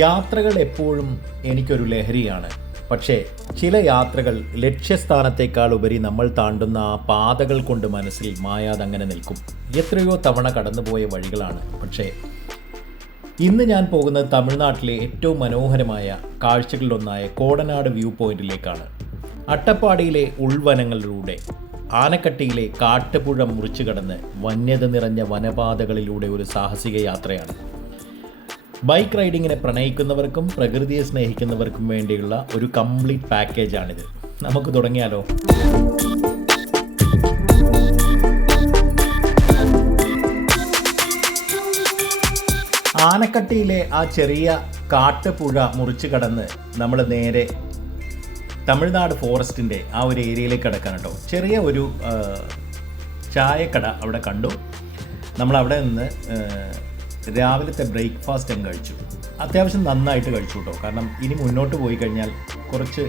യാത്രകൾ എപ്പോഴും എനിക്കൊരു ലഹരിയാണ്. പക്ഷേ ചില യാത്രകൾ ലക്ഷ്യസ്ഥാനത്തേക്കാൾ ഉപരി നമ്മൾ താണ്ടുന്ന ആ പാതകൾ കൊണ്ട് മനസ്സിൽ മായാതങ്ങനെ നിൽക്കും. എത്രയോ തവണ കടന്നുപോയ വഴികളാണ്. പക്ഷേ ഇന്ന് ഞാൻ പോകുന്നത് തമിഴ്നാട്ടിലെ ഏറ്റവും മനോഹരമായ കാഴ്ചകളിലൊന്നായ കോടനാട് വ്യൂ പോയിന്റിലേക്കാണ്. അട്ടപ്പാടിയിലെ ഉൾവനങ്ങളിലൂടെ ആനക്കട്ടിയിലെ കാട്ടുപുഴ മുറിച്ചു കടന്ന് വന്യത നിറഞ്ഞ വനപാതകളിലൂടെ ഒരു സാഹസിക യാത്രയാണ്. ബൈക്ക് റൈഡിങ്ങിനെ പ്രണയിക്കുന്നവർക്കും പ്രകൃതിയെ സ്നേഹിക്കുന്നവർക്കും വേണ്ടിയുള്ള ഒരു കംപ്ലീറ്റ് പാക്കേജാണിത്. നമുക്ക് തുടങ്ങിയാലോ? ആനക്കട്ടിയിലെ ആ ചെറിയ കാട്ടുപുഴ മുറിച്ചു കടന്ന് നമ്മൾ നേരെ തമിഴ്നാട് ഫോറസ്റ്റിൻ്റെ ആ ഒരു ഏരിയയിലേക്ക് കിടക്കാൻ കേട്ടോ. ചെറിയ ഒരു ചായക്കട അവിടെ കണ്ടു. നമ്മളവിടെ നിന്ന് രാവിലത്തെ ബ്രേക്ക്ഫാസ്റ്റ് അങ്ങ് കഴിച്ചു. അത്യാവശ്യം നന്നായിട്ട് കഴിച്ചു കേട്ടോ. കാരണം ഇനി മുന്നോട്ട് പോയി കഴിഞ്ഞാൽ കുറച്ച്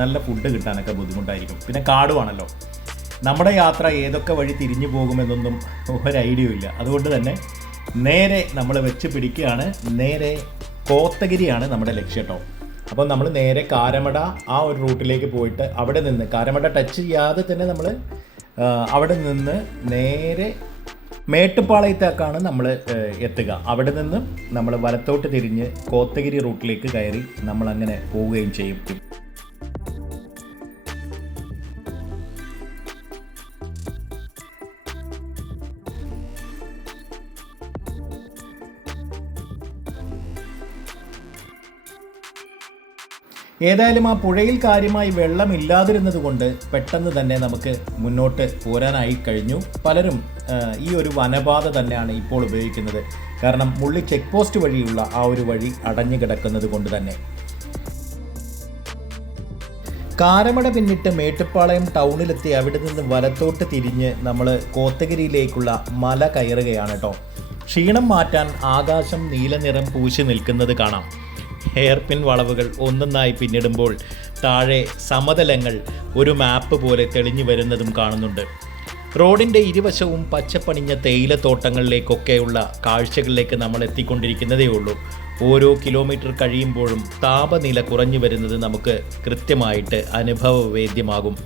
നല്ല ഫുഡ് കിട്ടാനൊക്കെ ബുദ്ധിമുട്ടായിരിക്കും. പിന്നെ കാടുവാണല്ലോ. നമ്മുടെ യാത്ര ഏതൊക്കെ വഴി തിരിഞ്ഞു പോകുമെന്നൊന്നും ഒരു ഐഡിയ ഇല്ല. അതുകൊണ്ട് തന്നെ നേരെ നമ്മൾ വെച്ച് പിടിക്കുകയാണ്. നേരെ കോത്തഗിരിയാണ് നമ്മുടെ ലക്ഷ്യം കേട്ടോ. അപ്പോൾ നമ്മൾ നേരെ കാരമട ആ ഒരു റൂട്ടിലേക്ക് പോയിട്ട് അവിടെ നിന്ന് കാരമട ടച്ച് ചെയ്യാതെ തന്നെ നമ്മൾ അവിടെ നിന്ന് നേരെ മേട്ടുപ്പാളയത്തേക്കാണ് നമ്മൾ എത്തുക. അവിടെ നിന്ന് നമ്മൾ വലത്തോട്ട് തിരിഞ്ഞ് കോത്തഗിരി റൂട്ടിലേക്ക് കയറി നമ്മളങ്ങനെ പോവുകയും ചെയ്യും. ഏതായാലും ആ പുഴയിൽ കാര്യമായി വെള്ളമില്ലാതിരുന്നത് കൊണ്ട് പെട്ടെന്ന് തന്നെ നമുക്ക് മുന്നോട്ട് പോരാനായി കഴിഞ്ഞു. പലരും ഈ ഒരു വനപാത തന്നെയാണ് ഇപ്പോൾ ഉപയോഗിക്കുന്നത്. കാരണം മുള്ളി ചെക്ക് പോസ്റ്റ് വഴിയുള്ള ആ ഒരു വഴി അടഞ്ഞു കിടക്കുന്നത് കൊണ്ട് തന്നെ. കാരമട പിന്നിട്ട് മേട്ടുപ്പാളയം ടൗണിലെത്തി അവിടെ നിന്ന് വലത്തോട്ട് തിരിഞ്ഞ് നമ്മൾ കോത്തഗിരിയിലേക്കുള്ള മല കയറുകയാണ് കേട്ടോ. ക്ഷീണം മാറ്റാൻ ആകാശം നീലനിറം പൂശി നിൽക്കുന്നത് കാണാം. ഹെയർപിൻ വളവുകൾ ഒന്നൊന്നായി പിന്നിടുമ്പോൾ താഴെ സമതലങ്ങൾ ഒരു മാപ്പ് പോലെ തെളിഞ്ഞു വരുന്നതും കാണുന്നുണ്ട്. റോഡിൻ്റെ ഇരുവശവും പച്ചപ്പണിഞ്ഞ തേയിലത്തോട്ടങ്ങളിലേക്കൊക്കെയുള്ള കാഴ്ചകളിലേക്ക് നമ്മൾ എത്തിക്കൊണ്ടിരിക്കുന്നതേ ഉള്ളൂ. ഓരോ കിലോമീറ്റർ കഴിയുമ്പോഴും താപനില കുറഞ്ഞു വരുന്നത് നമുക്ക് കൃത്യമായിട്ട് അനുഭവവേദ്യമാകും.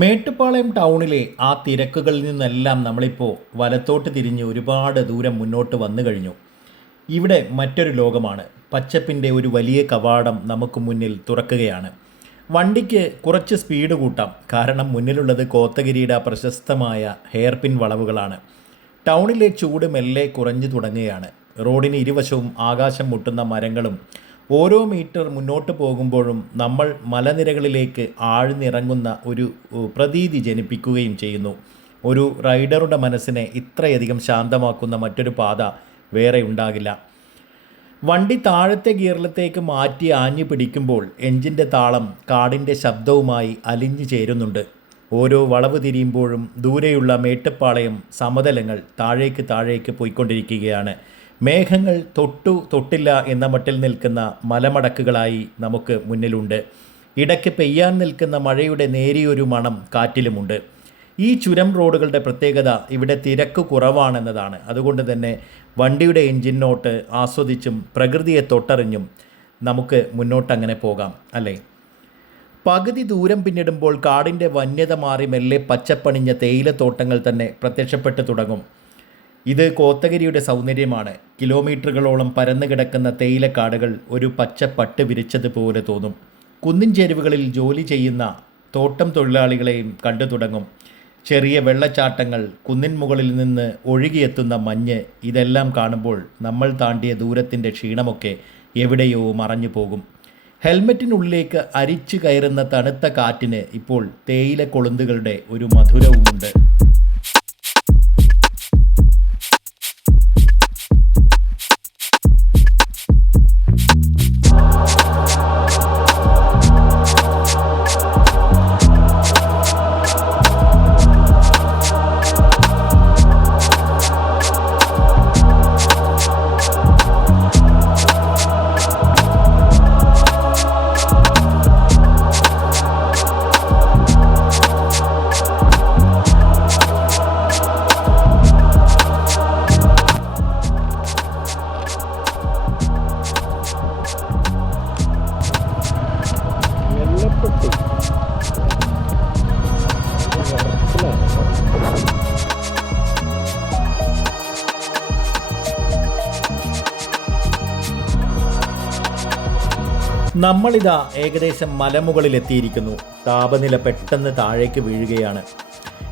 മേട്ടുപ്പാളയം ടൗണിലെ ആ തിരക്കുകളിൽ നിന്നെല്ലാം നമ്മളിപ്പോൾ വലത്തോട്ട് തിരിഞ്ഞ് ഒരുപാട് ദൂരം മുന്നോട്ട് വന്നു കഴിഞ്ഞു. ഇവിടെ മറ്റൊരു ലോകമാണ്. പച്ചപ്പിൻ്റെ ഒരു വലിയ കവാടം നമുക്ക് മുന്നിൽ തുറക്കുകയാണ്. വണ്ടിക്ക് കുറച്ച് സ്പീഡ് കൂട്ടാം. കാരണം മുന്നിലുള്ളത് കോത്തഗിരിയുടെ പ്രശസ്തമായ ഹെയർപിൻ വളവുകളാണ്. ടൗണിലെ ചൂട് മെല്ലെ കുറഞ്ഞു തുടങ്ങുകയാണ്. റോഡിന് ഇരുവശവും ആകാശം മുട്ടുന്ന മരങ്ങളും ഓരോ മീറ്റർ മുന്നോട്ട് പോകുമ്പോഴും നമ്മൾ മലനിരകളിലേക്ക് ആഴ്ന്നിറങ്ങുന്ന ഒരു പ്രതീതി ജനിപ്പിക്കുകയും ചെയ്യുന്നു. ഒരു റൈഡറുടെ മനസ്സിനെ ഇത്രയധികം ശാന്തമാക്കുന്ന മറ്റൊരു പാത വേറെ ഉണ്ടാകില്ല. വണ്ടി താഴത്തെ ഗിയറിലത്തേക്ക് മാറ്റി ആഞ്ഞു പിടിക്കുമ്പോൾ എഞ്ചിൻ്റെ താളം കാടിൻ്റെ ശബ്ദവുമായി അലിഞ്ഞു ചേരുന്നുണ്ട്. ഓരോ വളവ് തിരിയുമ്പോഴും ദൂരെയുള്ള മേട്ടുപ്പാളയം സമതലങ്ങൾ താഴേക്ക് പോയിക്കൊണ്ടിരിക്കുകയാണ്. മേഘങ്ങൾ തൊട്ടില്ല എന്ന മട്ടിൽ നിൽക്കുന്ന മലമടക്കുകളായി നമുക്ക് മുന്നിലുണ്ട്. ഇടയ്ക്ക് പെയ്യാൻ നിൽക്കുന്ന മഴയുടെ നേരിയൊരു മണം കാറ്റിലുമുണ്ട്. ഈ ചുരം റോഡുകളുടെ പ്രത്യേകത ഇവിടെ തിരക്ക് കുറവാണെന്നതാണ്. അതുകൊണ്ട് തന്നെ വണ്ടിയുടെ എഞ്ചിൻ നോട്ട് ആസ്വദിച്ചും പ്രകൃതിയെ തൊട്ടറിഞ്ഞും നമുക്ക് മുന്നോട്ടങ്ങനെ പോകാം അല്ലേ. പകുതി ദൂരം പിന്നിടുമ്പോൾ കാടിൻ്റെ വന്യത മാറി മെല്ലെ പച്ചപ്പണിഞ്ഞ തേയിലത്തോട്ടങ്ങൾ തന്നെ പ്രത്യക്ഷപ്പെട്ടു തുടങ്ങും. ഇത് കോത്തഗിരിയുടെ സൗന്ദര്യമാണ്. കിലോമീറ്ററുകളോളം പരന്നു കിടക്കുന്ന തേയിലക്കാടുകൾ ഒരു പച്ചപ്പട്ട് വിരിച്ചതുപോലെ തോന്നും. കുന്നിൻ ചെരുവുകളിൽ ജോലി ചെയ്യുന്ന തോട്ടം തൊഴിലാളികളെയും കണ്ടു തുടങ്ങും. ചെറിയ വെള്ളച്ചാട്ടങ്ങൾ, കുന്നിൻ മുകളിൽ നിന്ന് ഒഴുകിയെത്തുന്ന മഞ്ഞ്, ഇതെല്ലാം കാണുമ്പോൾ നമ്മൾ താണ്ടിയ ദൂരത്തിൻ്റെ ക്ഷീണമൊക്കെ എവിടെയോ മറഞ്ഞു പോകും. ഹെൽമെറ്റിനുള്ളിലേക്ക് അരിച്ചു കയറുന്ന തണുത്ത കാറ്റിന് ഇപ്പോൾ തേയില കൊളുന്തുകളുടെ ഒരു മധുരവുമുണ്ട്. നമ്മളിതാ ഏകദേശം മലമുകളിലെത്തിയിരിക്കുന്നു. താപനില പെട്ടെന്ന് താഴേക്ക് വീഴുകയാണ്.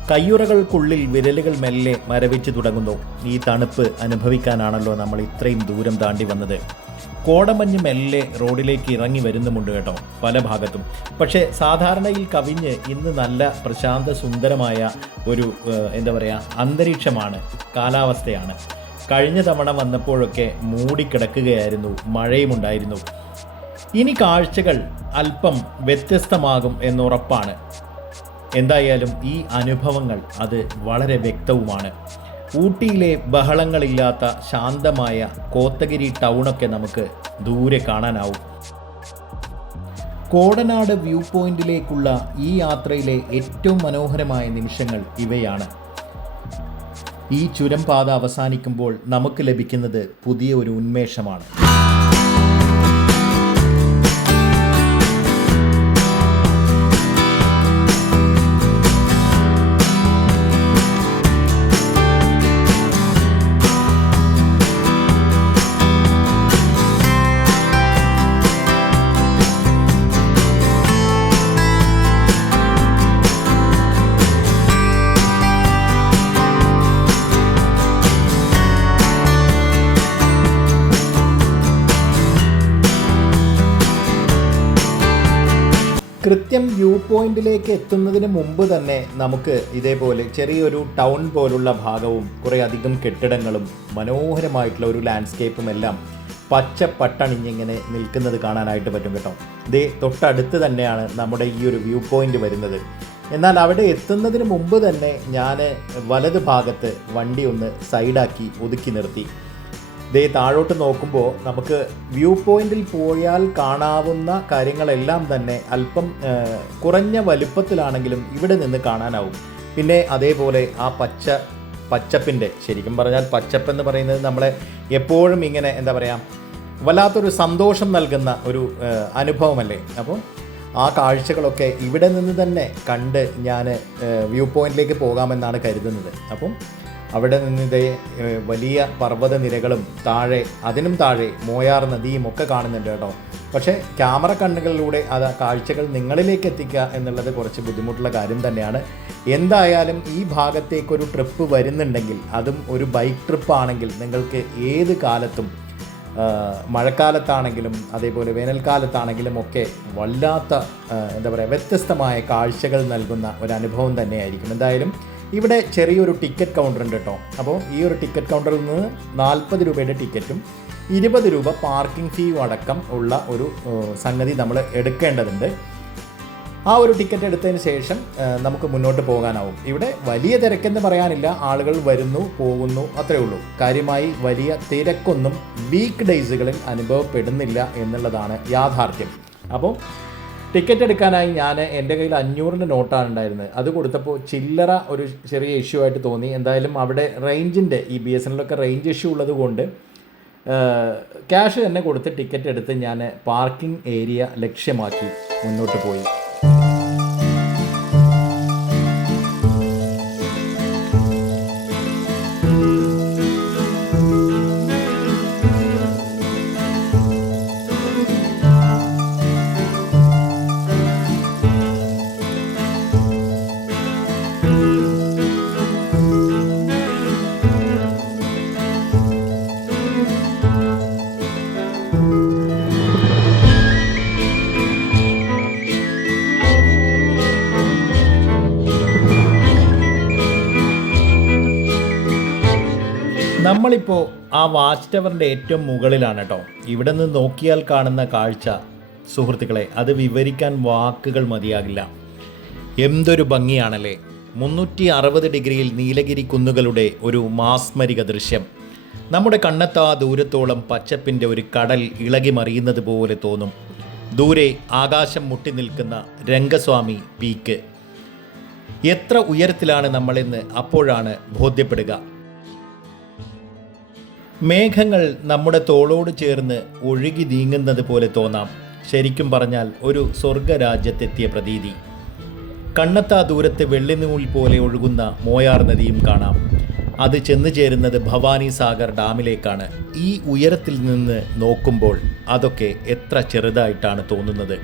കയ്യുറകൾക്കുള്ളിൽ വിരലുകൾ മെല്ലെ മരവിച്ചു തുടങ്ങുന്നു. ഈ തണുപ്പ് അനുഭവിക്കാനാണല്ലോ നമ്മൾ ഇത്രയും ദൂരം താണ്ടി വന്നത്. കോടമഞ്ഞ് മെല്ലെ റോഡിലേക്ക് ഇറങ്ങി വരുന്നുമുണ്ട് കേട്ടോ, പല ഭാഗത്തും. പക്ഷേ സാധാരണയിൽ കവിഞ്ഞ് ഇന്ന് നല്ല പ്രശാന്ത സുന്ദരമായ ഒരു അന്തരീക്ഷമാണ്, കാലാവസ്ഥയാണ്. കഴിഞ്ഞ തവണ വന്നപ്പോഴൊക്കെ മൂടിക്കിടക്കുകയായിരുന്നു, മഴയുമുണ്ടായിരുന്നു. ഇനി കാഴ്ചകൾ അല്പം വ്യത്യസ്തമാകും എന്നുറപ്പാണ്. എന്തായാലും ഈ അനുഭവങ്ങൾ അത് വളരെ വ്യക്തവുമാണ്. ഊട്ടിയിലെ ബഹളങ്ങളില്ലാത്ത ശാന്തമായ കോത്തഗിരി ടൗണൊക്കെ നമുക്ക് ദൂരെ കാണാനാവും. കോടനാട് വ്യൂ പോയിന്റിലേക്കുള്ള ഈ യാത്രയിലെ ഏറ്റവും മനോഹരമായ നിമിഷങ്ങൾ ഇവയാണ്. ഈ ചുരം പാത അവസാനിക്കുമ്പോൾ നമുക്ക് ലഭിക്കുന്നത് പുതിയ ഒരു ഉന്മേഷമാണ്. കൃത്യം വ്യൂ പോയിന്റിലേക്ക് എത്തുന്നതിന് മുമ്പ് തന്നെ നമുക്ക് ഇതേപോലെ ചെറിയൊരു ടൗൺ പോലുള്ള ഭാഗവും കുറേ അധികം കെട്ടിടങ്ങളും മനോഹരമായിട്ടുള്ള ഒരു ലാൻഡ്സ്കേപ്പും എല്ലാം പച്ച പട്ടണിഞ്ഞിങ്ങനെ നിൽക്കുന്നത് കാണാനായിട്ട് പറ്റും കേട്ടോ. ഇതേ തൊട്ടടുത്ത് തന്നെയാണ് നമ്മുടെ ഈ ഒരു വ്യൂ പോയിന്റ് വരുന്നത്. എന്നാൽ അവിടെ എത്തുന്നതിന് മുമ്പ് തന്നെ ഞാൻ വലത് ഭാഗത്ത് വണ്ടി ഒന്ന് സൈഡാക്കി ഒതുക്കി നിർത്തി. ദേ താഴോട്ട് നോക്കുമ്പോൾ നമുക്ക് വ്യൂ പോയിന്റിൽ പോയാൽ കാണാവുന്ന കാര്യങ്ങളെല്ലാം തന്നെ അല്പം കുറഞ്ഞ വലുപ്പത്തിലാണെങ്കിലും ഇവിടെ നിന്ന് കാണാനാവും. പിന്നെ അതേപോലെ ആ പച്ചപ്പിൻ്റെ, ശരിക്കും പറഞ്ഞാൽ പച്ചപ്പെന്ന് പറയുന്നത് നമ്മളെ എപ്പോഴും ഇങ്ങനെ വല്ലാത്തൊരു സന്തോഷം നൽകുന്ന ഒരു അനുഭവമല്ലേ. അപ്പോൾ ആ കാഴ്ചകളൊക്കെ ഇവിടെ നിന്ന് തന്നെ കണ്ട് ഞാൻ വ്യൂ പോയിന്റിലേക്ക് പോകാമെന്നാണ് കരുതുന്നത്. അപ്പം അവിടെ നിന്ന് വലിയ പർവ്വത നിരകളും അതിനും താഴെ മോയാർ നദിയും ഒക്കെ കാണുന്നുണ്ട് കേട്ടോ. പക്ഷേ ക്യാമറ കണ്ണുകളിലൂടെ അത് കാഴ്ചകൾ നിങ്ങളിലേക്ക് എത്തിക്കുക എന്നുള്ളത് കുറച്ച് ബുദ്ധിമുട്ടുള്ള കാര്യം തന്നെയാണ്. എന്തായാലും ഈ ഭാഗത്തേക്കൊരു ട്രിപ്പ് വരുന്നുണ്ടെങ്കിൽ, അതും ഒരു ബൈക്ക് ട്രിപ്പ് ആണെങ്കിൽ, നിങ്ങൾക്ക് ഏത് കാലത്തും, മഴക്കാലത്താണെങ്കിലും അതേപോലെ വേനൽക്കാലത്താണെങ്കിലും ഒക്കെ വല്ലാത്ത വ്യത്യസ്തമായ കാഴ്ചകൾ നൽകുന്ന ഒരു അനുഭവം തന്നെയായിരിക്കും. എന്തായാലും ഇവിടെ ചെറിയൊരു ടിക്കറ്റ് കൗണ്ടർ ഉണ്ട് കേട്ടോ. അപ്പോൾ ഈ ഒരു ടിക്കറ്റ് കൗണ്ടറിൽ നിന്ന് 40 രൂപയുടെ ടിക്കറ്റും 20 രൂപ പാർക്കിംഗ് ഫീ അടക്കം ഉള്ള ഒരു സംഗതി നമ്മൾ എടുക്കേണ്ടതുണ്ട്. ആ ഒരു ടിക്കറ്റ് എടുത്തതിന് ശേഷം നമുക്ക് മുന്നോട്ട് പോകാനാവും. ഇവിടെ വലിയ തിരക്കെന്ന് പറയാനില്ല, ആളുകൾ വരുന്നു പോകുന്നു, അത്രയേ ഉള്ളൂ. കാര്യമായി വലിയ തിരക്കൊന്നും വീക്ക് ഡേയ്സുകളിൽ അനുഭവപ്പെടുന്നില്ല എന്നുള്ളതാണ് യാഥാർത്ഥ്യം. അപ്പോൾ ടിക്കറ്റ് എടുക്കാനായി എൻ്റെ കയ്യിൽ 500-ൻ്റെ നോട്ടാണ് ഉണ്ടായിരുന്നത്. അത് കൊടുത്തപ്പോൾ ചില്ലറ ഒരു ചെറിയ ഇഷ്യൂ ആയിട്ട് തോന്നി. എന്തായാലും അവിടെ റേഞ്ചിൻ്റെ, ഈ BSNL റേഞ്ച് ഇഷ്യൂ ഉള്ളത് കൊണ്ട് ക്യാഷ് തന്നെ കൊടുത്ത് ടിക്കറ്റ് എടുത്ത് ഞാൻ പാർക്കിംഗ് ഏരിയ ലക്ഷ്യമാക്കി മുന്നോട്ട് പോയി. നമ്മളിപ്പോൾ ആ വാച്ച് ടവറിൻ്റെ ഏറ്റവും മുകളിലാണ് കേട്ടോ. ഇവിടെ നിന്ന് നോക്കിയാൽ കാണുന്ന കാഴ്ച സുഹൃത്തുക്കളെ, അത് വിവരിക്കാൻ വാക്കുകൾ മതിയാകില്ല. എന്തൊരു ഭംഗിയാണല്ലേ. 360 ഡിഗ്രിയിൽ നീലഗിരി കുന്നുകളുടെ ഒരു മാസ്മരിക ദൃശ്യം. നമ്മുടെ കണ്ണെത്താ ദൂരത്തോളം പച്ചപ്പിൻ്റെ ഒരു കടൽ ഇളകി മറിയുന്നത് പോലെ തോന്നും. ദൂരെ ആകാശം മുട്ടി നിൽക്കുന്ന രംഗസ്വാമി പീക്ക്. എത്ര ഉയരത്തിലാണ് നമ്മളെന്ന് അപ്പോഴാണ് ബോധ്യപ്പെടുക. മേഘങ്ങൾ നമ്മുടെ തോളോട് ചേർന്ന് ഒഴുകി നീങ്ങുന്നത് പോലെ തോന്നാം. ശരിക്കും പറഞ്ഞാൽ ഒരു സ്വർഗരാജ്യത്തെത്തിയ പ്രതീതി. കണ്ണെത്താ ദൂരത്ത് വെള്ളിനൂൽ പോലെ ഒഴുകുന്ന മോയാർ നദിയും കാണാം. അത് ചെന്നു ചേരുന്നത് ഭവാനി സാഗർ ഡാമിലേക്കാണ്. ഈ ഉയരത്തിൽ നിന്ന് നോക്കുമ്പോൾ അതൊക്കെ എത്ര ചെറുതായിട്ടാണ് തോന്നുന്നത്.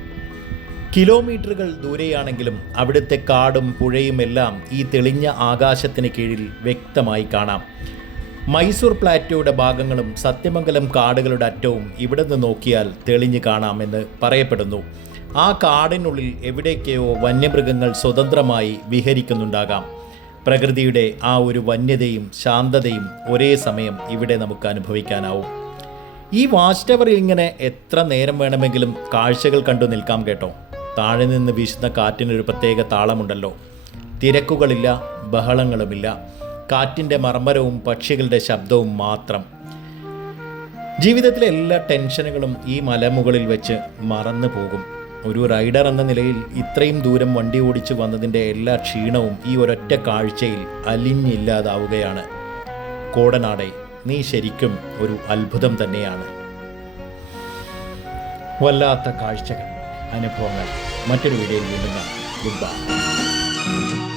കിലോമീറ്ററുകൾ ദൂരെയാണെങ്കിലും അവിടുത്തെ കാടും പുഴയും എല്ലാം ഈ തെളിഞ്ഞ ആകാശത്തിന് കീഴിൽ വ്യക്തമായി കാണാം. മൈസൂർ പ്ലാറ്റോയുടെ ഭാഗങ്ങളും സത്യമംഗലം കാടുകളുടെ അറ്റവും ഇവിടെ നിന്ന് നോക്കിയാൽ തെളിഞ്ഞു കാണാമെന്ന് പറയപ്പെടുന്നു. ആ കാടിനുള്ളിൽ എവിടേക്കെയോ വന്യമൃഗങ്ങൾ സ്വതന്ത്രമായി വിഹരിക്കുന്നുണ്ടാകാം. പ്രകൃതിയുടെ ആ ഒരു വന്യതയും ശാന്തതയും ഒരേ സമയം ഇവിടെ നമുക്ക് അനുഭവിക്കാനാവും. ഈ വാച്ച് ടവറിൽ ഇങ്ങനെ എത്ര നേരം വേണമെങ്കിലും കാഴ്ചകൾ കണ്ടു നിൽക്കാം കേട്ടോ. താഴെ നിന്ന് വീശുന്ന കാറ്റിനൊരു പ്രത്യേക താളമുണ്ടല്ലോ. തിരക്കുകളില്ല, ബഹളങ്ങളുമില്ല. കാറ്റിൻ്റെ മർമ്മരവും പക്ഷികളുടെ ശബ്ദവും മാത്രം. ജീവിതത്തിലെ എല്ലാ ടെൻഷനുകളും ഈ മലമുകളിൽ വെച്ച് മറന്നു പോകും. ഒരു റൈഡർ എന്ന നിലയിൽ ഇത്രയും ദൂരം വണ്ടി ഓടിച്ചു വന്നതിൻ്റെ എല്ലാ ക്ഷീണവും ഈ ഒരൊറ്റ കാഴ്ചയിൽ അലിഞ്ഞില്ലാതാവുകയാണ്. കോടനാടേ, നീ ശരിക്കും ഒരു അത്ഭുതം തന്നെയാണ്. വല്ലാത്ത കാഴ്ചകൾ, അനുഭവങ്ങൾ. മറ്റൊരു വീഡിയോയിൽ വീണ്ടും കാണാം. Good bye.